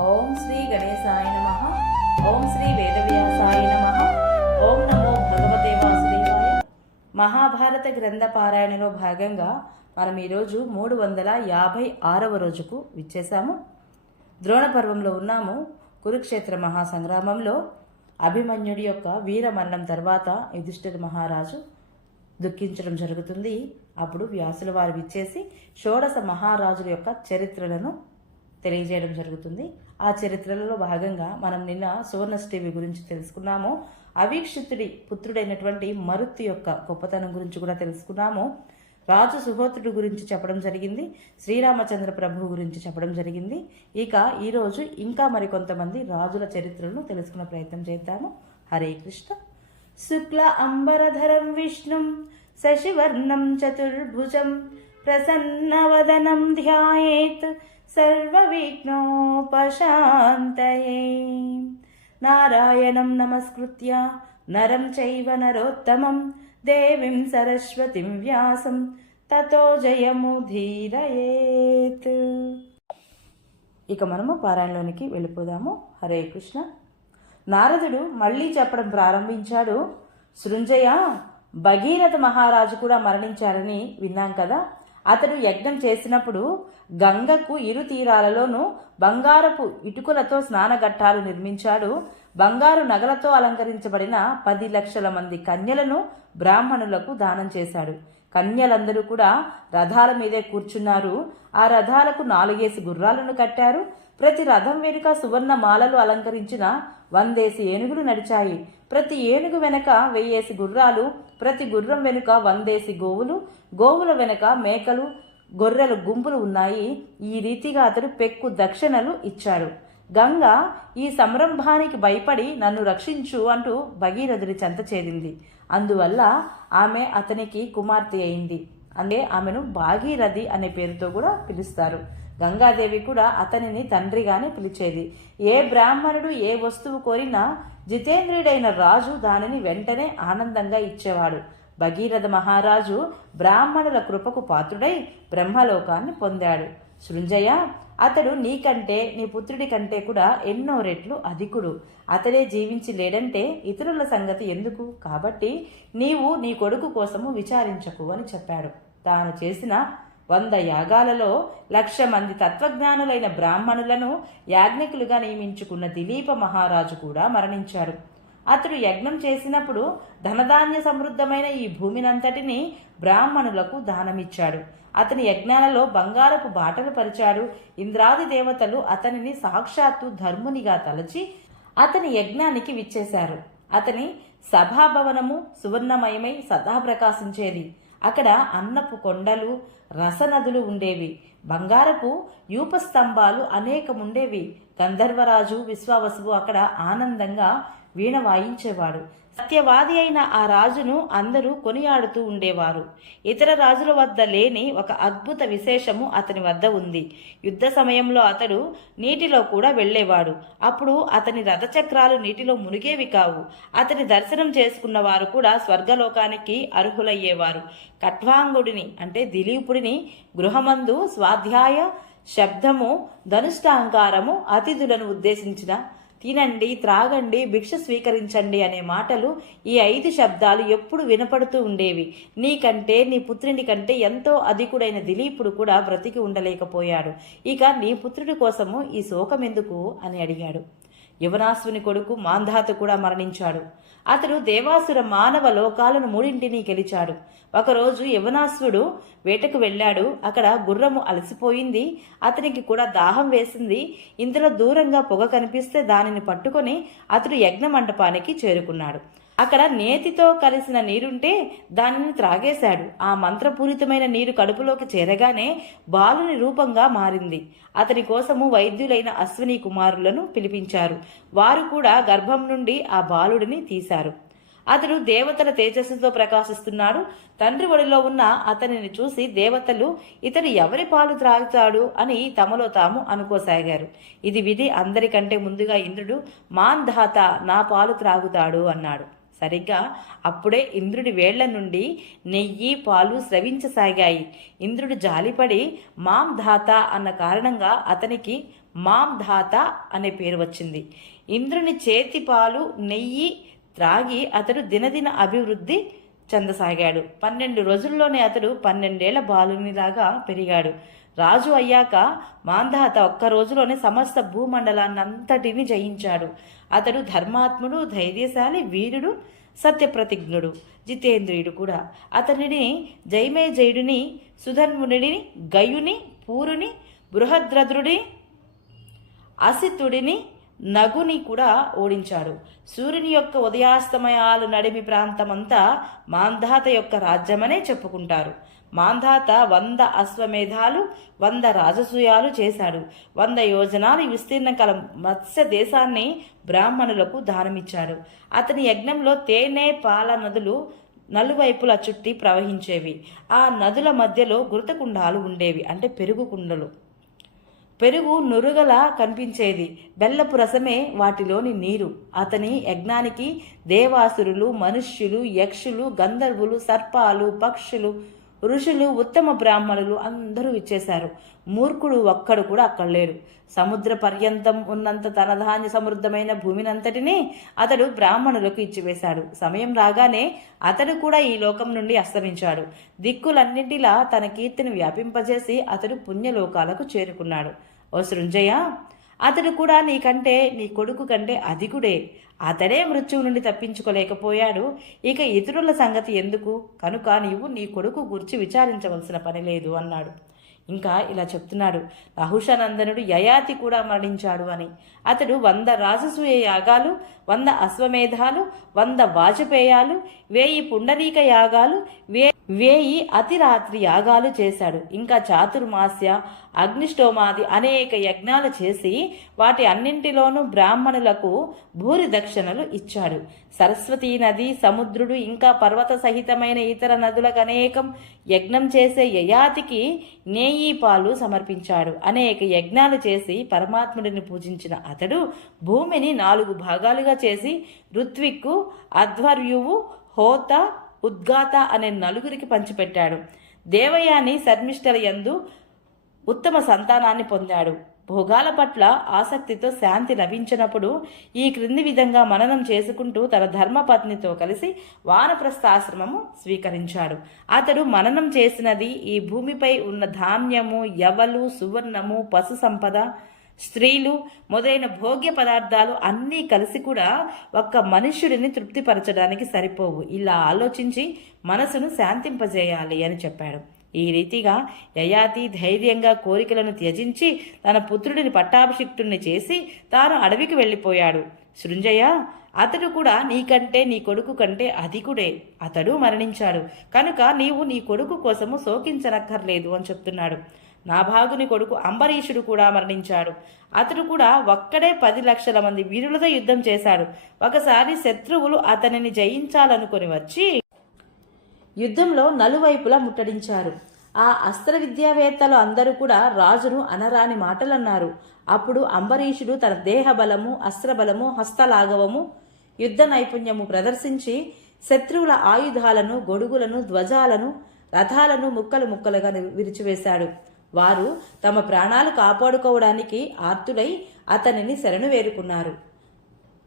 ఓం శ్రీ గణేశాయ నమ. ఓం శ్రీ వేదవ్యాసాయ నమ. ఓం నమో భగవతే వాసుదేవాయ. మహాభారత గ్రంథ పారాయణలో భాగంగా మనం ఈరోజు మూడు వందల యాభై ఆరవ రోజుకు విచ్చేశాము. ద్రోణ పర్వంలో ఉన్నాము. కురుక్షేత్ర మహాసంగ్రామంలో అభిమన్యుడి యొక్క వీరమరణం తర్వాత యుధిష్ఠిర మహారాజు దుఃఖించడం జరుగుతుంది. అప్పుడు వ్యాసుల వారు విచ్చేసి షోడశ మహారాజుల యొక్క చరిత్రలను తెలియజేయడం జరుగుతుంది. ఆ చరిత్రలలో భాగంగా మనం నిన్న సువర్ణశ్రీవి గురించి తెలుసుకున్నాము. అవీక్షితుడి పుత్రుడైనటువంటి మరుత్తు యొక్క గొప్పతనం గురించి కూడా తెలుసుకున్నాము. రాజు సుహోత్రుడు గురించి చెప్పడం జరిగింది. శ్రీరామచంద్ర ప్రభు గురించి చెప్పడం జరిగింది. ఇక ఈరోజు ఇంకా మరికొంతమంది రాజుల చరిత్రలను తెలుసుకునే ప్రయత్నం చేద్దాము. హరే కృష్ణ. శుక్ల అంబరధరం విష్ణుం శశివర్ణం చతుర్భుజం ప్రసన్నవదనం ధ్యాయేత్ సర్వవిఘ్నోపశాంతయే నారాయణం నమస్కృత్య నరం చైవ నరోత్తమం దేవీం సరస్వతిం వ్యాసం తతో జయముధీరయేత్ ఇక మనము పారాయణలోనికి వెళ్ళిపోదాము. హరే కృష్ణ. నారదుడు మళ్ళీ చెప్పడం ప్రారంభించాడు. సృంజయ భగీరథ మహారాజు కూడా మరణించారని విన్నాం కదా. అతడు యజ్ఞం చేసినప్పుడు గంగకు ఇరు తీరాలలోనూ బంగారపు ఇటుకలతో స్నానఘట్టాలు నిర్మించాడు. బంగారు నగలతో అలంకరించబడిన పది లక్షల మంది కన్యలను బ్రాహ్మణులకు దానం చేశాడు. కన్యలందరూ కూడా రథాల మీదే కూర్చున్నారు. ఆ రథాలకు నాలుగేసి గుర్రాలను కట్టారు. ప్రతి రథం వెనుక సువర్ణ మాలలు అలంకరించిన వందేసి ఏనుగులు నడిచాయి. ప్రతి ఏనుగు వెనక వెయ్యేసి గుర్రాలు ప్రతి గుర్రం వెనుక వందేసి గోవులు గోవుల వెనుక మేకలు గొర్రెల గుంపులు ఉన్నాయి. ఈ రీతిగా అతడు పెక్కు దక్షిణలు ఇచ్చాడు గంగ ఈ సంరంభానికి భయపడి నన్ను రక్షించు అంటూ భగీరథుడి చెంత చేరింది. అందువల్ల ఆమె అతనికి కుమార్తె అయింది. అంటే ఆమెను భాగీరథి అనే పేరుతో కూడా పిలుస్తారు. గంగాదేవి కూడా అతనిని తండ్రిగానే పిలిచేది. ఏ బ్రాహ్మణుడు ఏ వస్తువు కోరినా జితేంద్రుడైన రాజు దానిని వెంటనే ఆనందంగా ఇచ్చేవాడు. భగీరథ మహారాజు బ్రాహ్మణుల కృపకు పాత్రుడై బ్రహ్మలోకాన్ని పొందాడు. సృంజయ అతడు నీకంటే నీ పుత్రుడి కంటే కూడా ఎన్నో రెట్లు అధికుడు. అతడే జీవించి లేడంటే ఇతరుల సంగతి ఎందుకు? కాబట్టి నీవు నీ కొడుకు కోసము విచారించకు అని చెప్పాడు. తాను చేసిన వంద యాగాలలో లక్ష మంది తత్వజ్ఞానులైన బ్రాహ్మణులను యాజ్ఞికులుగా నియమించుకున్న దిలీప మహారాజు కూడా మరణించాడు అతడు యజ్ఞం చేసినప్పుడు ధనధాన్య సమృద్ధమైన ఈ భూమినంతటిని బ్రాహ్మణులకు దానమిచ్చాడు. అతని యజ్ఞాలలో బంగారపు బాటలు పరిచాడు. ఇంద్రాది దేవతలు అతనిని సాక్షాత్తు ధర్మునిగా తలచి అతని యజ్ఞానికి విచ్చేశారు. అతని సభాభవనము సువర్ణమయమై సదా ప్రకాశించేది. అక్కడ అన్నపు కొండలు రసనదులు ఉండేవి. బంగారపు యూపస్తంభాలు అనేకముండేవి. గంధర్వరాజు విశ్వావసువు అక్కడ ఆనందంగా వీణ వాయించేవాడు. సత్యవాది అయిన ఆ రాజును అందరూ కొనియాడుతూ ఉండేవారు. ఇతర రాజుల వద్ద లేని ఒక అద్భుత విశేషము అతని వద్ద ఉంది. యుద్ధ సమయంలో అతడు నీటిలో కూడా వెళ్ళేవాడు. అప్పుడు అతని రథచక్రాలు నీటిలో మునిగేవి కావు. అతని దర్శనం చేసుకున్న వారు కూడా స్వర్గలోకానికి అర్హులయ్యేవారు. కట్వాంగుడిని అంటే దిలీపుడిని గృహమందు స్వాధ్యాయ శబ్దము ధనుష్టాంకారము అతిథులను ఉద్దేశించిన తినండి త్రాగండి భిక్ష స్వీకరించండి అనే మాటలు ఈ ఐదు శబ్దాలు ఎప్పుడు వినపడుతూ ఉండేవి. నీకంటే నీ పుత్రుని కంటే ఎంతో అధికుడైన దిలీపుడు కూడా బ్రతికి ఉండలేకపోయాడు. ఇక నీ పుత్రుడి కోసము ఈ శోకం ఎందుకు అని అడిగాడు. యువనాశ్వుని కొడుకు మాంధాత కూడా మరణించాడు. అతడు దేవాసుర మానవ లోకాలను మూడింటిని గెలిచాడు. ఒకరోజు యవనాశ్వుడు వేటకు వెళ్ళాడు. అక్కడ గుర్రము అలసిపోయింది. అతనికి కూడా దాహం వేసింది. ఇంతలో దూరంగా పొగ కనిపిస్తే దానిని పట్టుకొని అతడు యజ్ఞ మండపానికి చేరుకున్నాడు. అక్కడ నేతితో కలిసిన నీరుంటే దానిని త్రాగేశాడు. ఆ మంత్రపూరితమైన నీరు కడుపులోకి చేరగానే బాలుని రూపంగా మారింది. అతని కోసము వైద్యులైన అశ్విని కుమారులను పిలిపించారు. వారు కూడా గర్భం నుండి ఆ బాలుడిని తీశారు. అతడు దేవతల తేజస్సుతో ప్రకాశిస్తున్నాడు. తండ్రి ఒడిలో ఉన్న అతనిని చూసి దేవతలు ఇతను ఎవరి పాలు త్రాగుతాడు? అని తమలో తాము అనుకోసాగారు. ఇది విధి అందరికంటే ముందుగా ఇంద్రుడు మాంధాత నా పాలు త్రాగుతాడు అన్నాడు. సరిగ్గా అప్పుడే ఇంద్రుడి వేళ్ళ నుండి నెయ్యి పాలు స్రవించసాగాయి. ఇంద్రుడు జాలిపడి మాం ధాత అన్న కారణంగా అతనికి మాం ధాత అనే పేరు వచ్చింది. ఇంద్రుని చేతి పాలు నెయ్యి త్రాగి అతడు దినదిన అభివృద్ధి చెందసాగాడు. పన్నెండు రోజుల్లోనే అతడు పన్నెండేళ్ళ బాలునిలాగా పెరిగాడు. రాజు అయ్యాక మాంధాత ఒక్క రోజులోనే సమస్త భూమండలాన్నంతటిని జయించాడు. అతడు ధర్మాత్ముడు ధైర్యశాలి వీరుడు సత్యప్రతిజ్ఞుడు జితేంద్రియుడు కూడా. అతనిని జైమే జయుడిని సుధన్మునిని గయుని పూరుని బృహద్రథుడిని అసితుడిని నగుని కూడా ఓడించాడు. సూర్యుని యొక్క ఉదయాస్తమయాలు నడిమి ప్రాంతమంతా మాంధాత యొక్క రాజ్యమనే చెప్పుకుంటారు. మాంధాత వంద అశ్వమేధాలు వంద రాజసూయాలు చేశాడు. వంద యోజనాలు విస్తీర్ణ కల మత్స్య దేశాన్ని బ్రాహ్మణులకు దానమిచ్చాడు. అతని యజ్ఞంలో తేనె పాల నదులు నలువైపులా చుట్టి ప్రవహించేవి. ఆ నదుల మధ్యలో గురుతకుండాలు ఉండేవి అంటే పెరుగు కుండలు. పెరుగు నురుగలా కనిపించేది. బెల్లపు రసమే వాటిలోని నీరు. అతని యజ్ఞానికి దేవాసురులు మనుష్యులు యక్షులు గంధర్వులు సర్పాలు పక్షులు ఋషులు ఉత్తమ బ్రాహ్మణులు అందరూ ఇచ్చేశారు మూర్ఖుడు ఒక్కడు కూడా అక్కడ లేడు. సముద్ర పర్యంతం ఉన్నంత ధనధాన్య సమృద్ధమైన భూమినంతటినీ అతడు బ్రాహ్మణులకు ఇచ్చివేశాడు. సమయం రాగానే అతడు కూడా ఈ లోకం నుండి అస్తమించాడు. దిక్కులన్నింటిలా తన కీర్తిని వ్యాపింపజేసి అతడు పుణ్యలోకాలకు చేరుకున్నాడు. ఓ సృంజయ అతడు కూడా నీకంటే నీ కొడుకు కంటే అధికుడే. అతడే మృత్యువు నుండి తప్పించుకోలేకపోయాడు. ఇక ఇతరుల సంగతి ఎందుకు? కనుక నీవు నీ కొడుకు గురించి విచారించవలసిన పని లేదు అన్నాడు. ఇంకా ఇలా చెప్తున్నాడు. నహుషనందనుడు యయాతి కూడా మరణించాడు అని. అతడు వంద రాజసూయ యాగాలు వంద అశ్వమేధాలు వంద వాజపేయాలు వేయి పుండరీక యాగాలు వే వేయి అతిరాత్రి యాగాలు చేశాడు. ఇంకా చాతుర్మాస్య అగ్నిష్టోమాది అనేక యజ్ఞాలు చేసి వాటి అన్నింటిలోనూ బ్రాహ్మణులకు భూరి దక్షిణలు ఇచ్చాడు. సరస్వతీ నది సముద్రుడు ఇంకా పర్వత సహితమైన ఇతర నదులకు అనేకం యజ్ఞం చేసే యయాతికి నేయి పాలు సమర్పించాడు. అనేక యజ్ఞాలు చేసి పరమాత్ముడిని పూజించిన అతడు భూమిని నాలుగు భాగాలుగా చేసి ఋత్విక్కు అధ్వర్యువు హోత ఉద్గాత అనే నలుగురికి పంచిపెట్టాడు. దేవయాని శర్మిష్టల యందు ఉత్తమ సంతానాన్ని పొందాడు. భోగాల పట్ల ఆసక్తితో శాంతి లభించినప్పుడు ఈ క్రింది విధంగా మననం చేసుకుంటూ తన ధర్మపత్నితో కలిసి వానప్రస్థాశ్రమము స్వీకరించాడు. అతడు మననం చేసినది ఈ భూమిపై ఉన్న ధాన్యము యవలు సువర్ణము పశు సంపద స్త్రీలు మొదలైన భోగ్య పదార్థాలు అన్నీ కలిసి కూడా ఒక్క మనుష్యుడిని తృప్తిపరచడానికి సరిపోవు. ఇలా ఆలోచించి మనసును శాంతింపజేయాలి అని చెప్పాడు. ఈ రీతిగా యయాతి ధైర్యంగా కోరికలను త్యజించి తన పుత్రుడిని పట్టాభిషిక్తుణ్ణి చేసి తాను అడవికి వెళ్ళిపోయాడు. సృంజయ అతడు కూడా నీకంటే నీ కొడుకు కంటే అధికుడే. అతడు మరణించాడు. కనుక నీవు నీ కొడుకు కోసము శోకించనక్కర్లేదు అని చెప్తున్నాడు. నాభాగుని కొడుకు అంబరీషుడు కూడా మరణించాడు. అతడు కూడా ఒక్కడే పది లక్షల మంది వీరులతో యుద్ధం చేశాడు. ఒకసారి శత్రువులు అతనిని జయించాలనుకొని వచ్చి యుద్ధంలో నలువైపులా ముట్టడించారు. ఆ అస్త్ర విద్యావేత్తలు అందరూ కూడా రాజును అనరాని మాటలన్నారు. అప్పుడు అంబరీషుడు తన దేహ బలము అస్త్రబలము హస్తలాఘవము యుద్ధ నైపుణ్యము ప్రదర్శించి శత్రువుల ఆయుధాలను గొడుగులను ధ్వజాలను రథాలను ముక్కలు ముక్కలుగా విరిచివేశాడు. వారు తమ ప్రాణాలు కాపాడుకోవడానికి ఆర్తులై అతనిని శరణు వేరుకున్నారు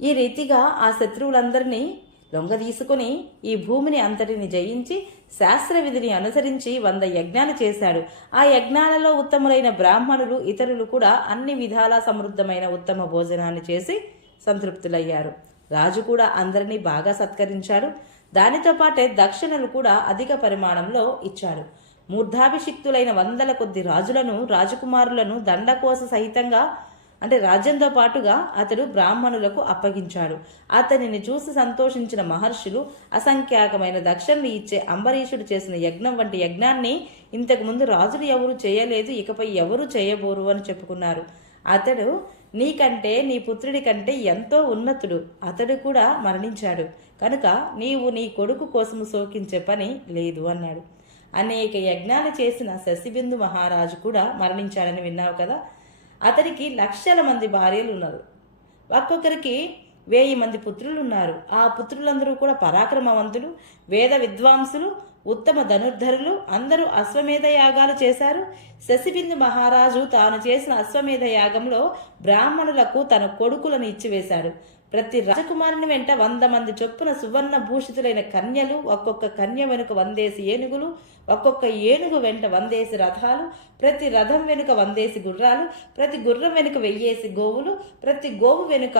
ఈ రీతిగా ఆ శత్రువులందరినీ లొంగదీసుకుని ఈ భూమిని అంతటిని జయించి శాస్త్ర విధిని అనుసరించి వంద యజ్ఞాలు చేశాడు. ఆ యజ్ఞాలలో ఉత్తములైన బ్రాహ్మణులు ఇతరులు కూడా అన్ని విధాలా సమృద్ధమైన ఉత్తమ భోజనాన్ని చేసి సంతృప్తులయ్యారు. రాజు కూడా అందరినీ బాగా సత్కరించాడు. దానితో పాటే దక్షిణలు కూడా అధిక పరిమాణంలో ఇచ్చాడు. మూర్ధాభిషిక్తులైన వందల కొద్ది రాజులను రాజకుమారులను దండకోస సహితంగా అంటే రాజ్యంతో పాటుగా అతడు బ్రాహ్మణులకు అప్పగించాడు. అతనిని చూసి సంతోషించిన మహర్షులు అసంఖ్యాకమైన దక్షిణలు ఇచ్చే అంబరీషుడు చేసిన యజ్ఞం వంటి యజ్ఞాన్ని ఇంతకుముందు రాజులు ఎవరు చేయలేదు ఇకపై ఎవరు చేయబోరు అని చెప్పుకున్నారు. అతడు నీకంటే నీ పుత్రుడి కంటే ఎంతో ఉన్నతుడు. అతడు కూడా మరణించాడు. కనుక నీవు నీ కొడుకు కోసము శోకించే పని లేదు అన్నాడు. అనేక యజ్ఞాలు చేసిన శశిబిందు మహారాజు కూడా మరణించాడని విన్నావు కదా? అతనికి లక్షల మంది భార్యలు ఉన్నారు. ఒక్కొక్కరికి వేయి మంది పుత్రులు ఉన్నారు ఆ పుత్రులందరూ కూడా పరాక్రమవంతులు వేద విద్వాంసులు ఉత్తమ ధనుర్ధరులు అందరూ అశ్వమేధ యాగాలు చేశారు. శశిబిందు మహారాజు తాను చేసిన అశ్వమేధ యాగంలో బ్రాహ్మణులకు తన కొడుకులను ఇచ్చివేశాడు. ప్రతి రాజకుమారుని వెంట వంద మంది చొప్పున సువర్ణ భూషితులైన కన్యలు ఒక్కొక్క కన్య వెనుక వందేసి ఏనుగులు ఒక్కొక్క ఏనుగు వెంట వందేసి రథాలు ప్రతి రథం వెనుక వందేసి గుర్రాలు ప్రతి గుర్రం వెనుక వెయ్యేసి గోవులు ప్రతి గోవు వెనుక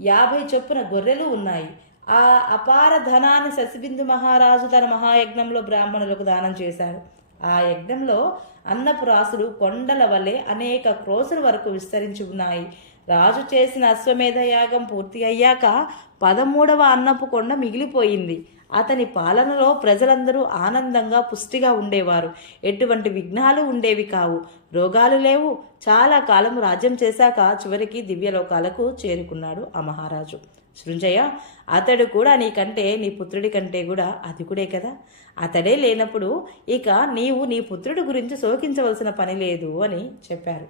యాభై చొప్పున గొర్రెలు ఉన్నాయి. ఆ అపార ధనాన్ని శశిబిందు మహారాజు తన మహాయజ్ఞంలో బ్రాహ్మణులకు దానం చేశాడు ఆ యజ్ఞంలో అన్నపురాసులు కొండల వలె అనేక క్రోసుల వరకు విస్తరించి ఉన్నాయి. రాజు చేసిన అశ్వమేధ యాగం పూర్తి అయ్యాక పదమూడవ అన్నపు కొండ మిగిలిపోయింది. అతని పాలనలో ప్రజలందరూ ఆనందంగా పుష్టిగా ఉండేవారు. ఎటువంటి విఘ్నాలు ఉండేవి కావు. రోగాలు లేవు. చాలా కాలం రాజ్యం చేశాక చివరికి దివ్యలోకాలకు చేరుకున్నాడు ఆ మహారాజు. సృంజయ అతడు కూడా నీకంటే నీ పుత్రుడి కంటే కూడా అధికుడే కదా. అతడే లేనప్పుడు ఇక నీవు నీ పుత్రుడి గురించి శోకించవలసిన పని లేదు అని చెప్పారు.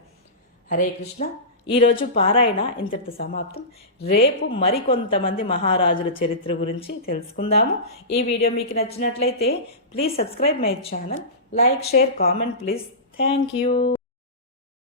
హరే కృష్ణ. ఈరోజు పారాయణ ఇంతటితో సమాప్తం. రేపు మరికొంతమంది మహారాజుల చరిత్ర గురించి తెలుసుకుందాము. ఈ వీడియో మీకు నచ్చినట్లయితే please subscribe my channel. Like share comment please. Thank you.